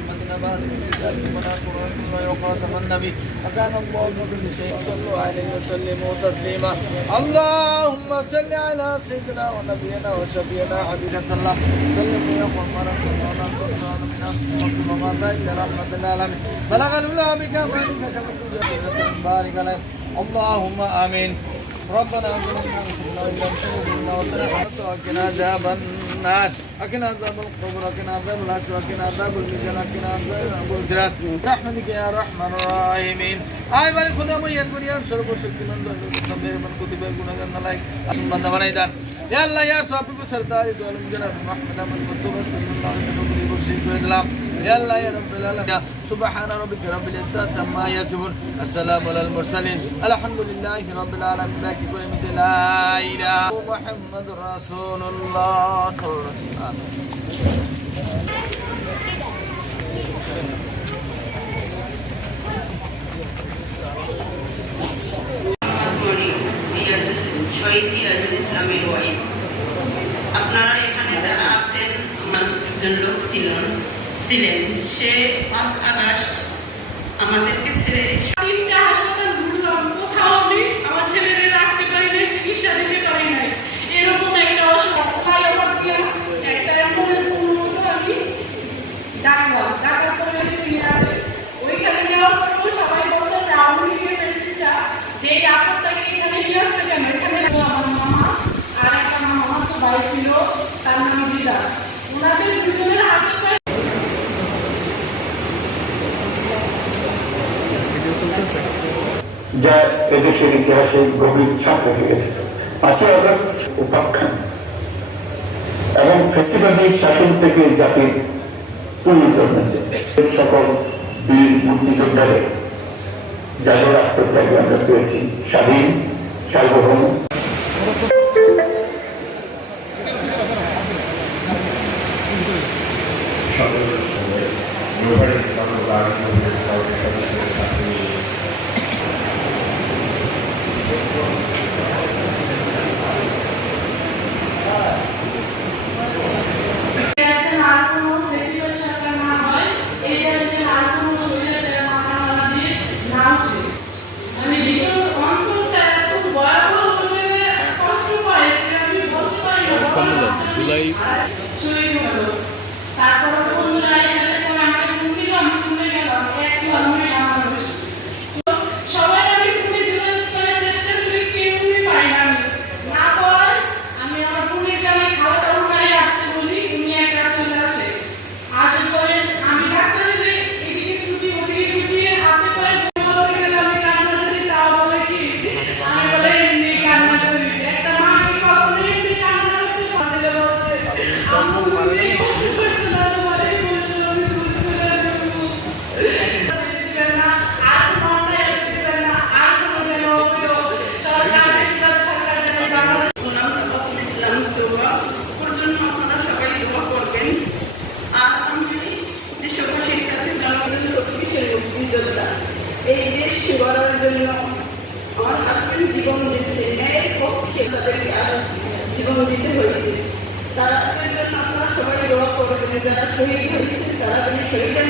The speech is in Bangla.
محمد نبات رسول الله وخاتم النبي وكان الله بكل شيء صلوا عليه وسلموا تسليما اللهم صل على سيدنا ونبينا وشفينا حبيبنا صلى الله عليه وسلم ويقول رسولنا صلى الله عليه وسلم رحمة العالمين بلغ الأولى بكمالك كما تجد بارك عليه اللهم آمين ربنا ظلمنا انفسنا وان لم تغفر لنا وترحمنا وقنا عذاب النار وقنا عذاب القبر وقنا عذاب الحشر وقنا عذاب الميزان وقنا عذاب الصراط برحمتك يا ارحم الراحمين আয় বারে খোদা মইয়ান করিয়াম সর্বশক্তিমান দয়ালু মেহেরবান কুতুবে গুনাহগার নালায়েক বান্দা বানাই দান ইয়া আল্লাহ ইয়া সাফি কো সরদার দো আলম জনাব মুহাম্মদ আহমদ মুস্তাফা সাল্লাল্লাহু আলাইহি ওয়াসাল্লাম को बख्शिश করে দিলাম ইয়া আল্লাহ ইয়া রাব্বুল আলামিন সুবহান রাব্বিকা রাব্বিল ইজ্জাতি আম্মা ইয়াসিফুন আসসালামু আলাল মুরসালিন আলহামদুলিল্লাহি রাব্বিল আলামিন বাকি করে মিতে লা ইলাহা মুহাম্মাদুর রাসূলুল্লাহ সাল্লাল্লাহু শহীদ মিরাজুল ইসলামের ওয়াইফ আপনারা এখানে যারা আছেন আমার একজন লোক ছিলেন সে 5 আগস্ট আমাদেরকে ছেড়ে 3টা হাসপাতাল ঘুরলাম কোথাও আমি আমার ছেলেকে রাখতে পারি নাই চিকিৎসা দিতে পারি নাই এরকম একটা অসুবিধা একটা অ্যাম্বুলেন্স মতো আমি ডাকার পরে ওইখানে নেওয়ার পর সবাই বলতেছে আওয়ামী লীগের মেসেজটা যে ডাক্তারটাকে এখানে নিয়ে আসছে কেন এখানে আমার মামা আর একটা মামা তো ভাই ছিল তার নাম দিদা ওনাদের দুজনের হাতে যা এদেশের ইতিহাসে গভীর ছাপ রেখে গেছে 5ই আগস্ট উপাখ্যান এবং ফেসিবাদী শাসন থেকে জাতির পুনর্জন্মের সকল বীর মুক্তিযোদ্ধাদের যাদের আত্মত্যাগে আমরা পেয়েছি স্বাধীন সার্বভৌম জুলাই তারপর বন্ধুরা এসে পরে আমাকে ফোন দিল আমি চলে গেলাম একটু আমি সবাই আমি ফোনে যোগাযোগ করার চেষ্টা করি কেউই পাই না না পাই আমি আমার ফোনের জামাই খালা টাউনারে আসতে বলি উনি একা চলে আসে আসার পরে আমি ডাক্তারের এদিকে ছুটি ওদিকে ছুটি হাতে পায়ে ধরে গেলাম আমি কান্না করি তা বলে কি আমি বলে এমনি কান্না করি একটা মা কি কখনো এমনি কান্না করতে পারে বলছে আম্মু বলে এই দেশ গড়ার জন্য আমার হাজবেন্ড জীবন দিচ্ছে ন্যায়ের পক্ষে তাদেরকে আজ জীবন দিতে হয়েছে তাদের জন্য আপনারা সবাই দোয়া করবেন যারা শহীদ হয়েছে তারা যেন শহীদের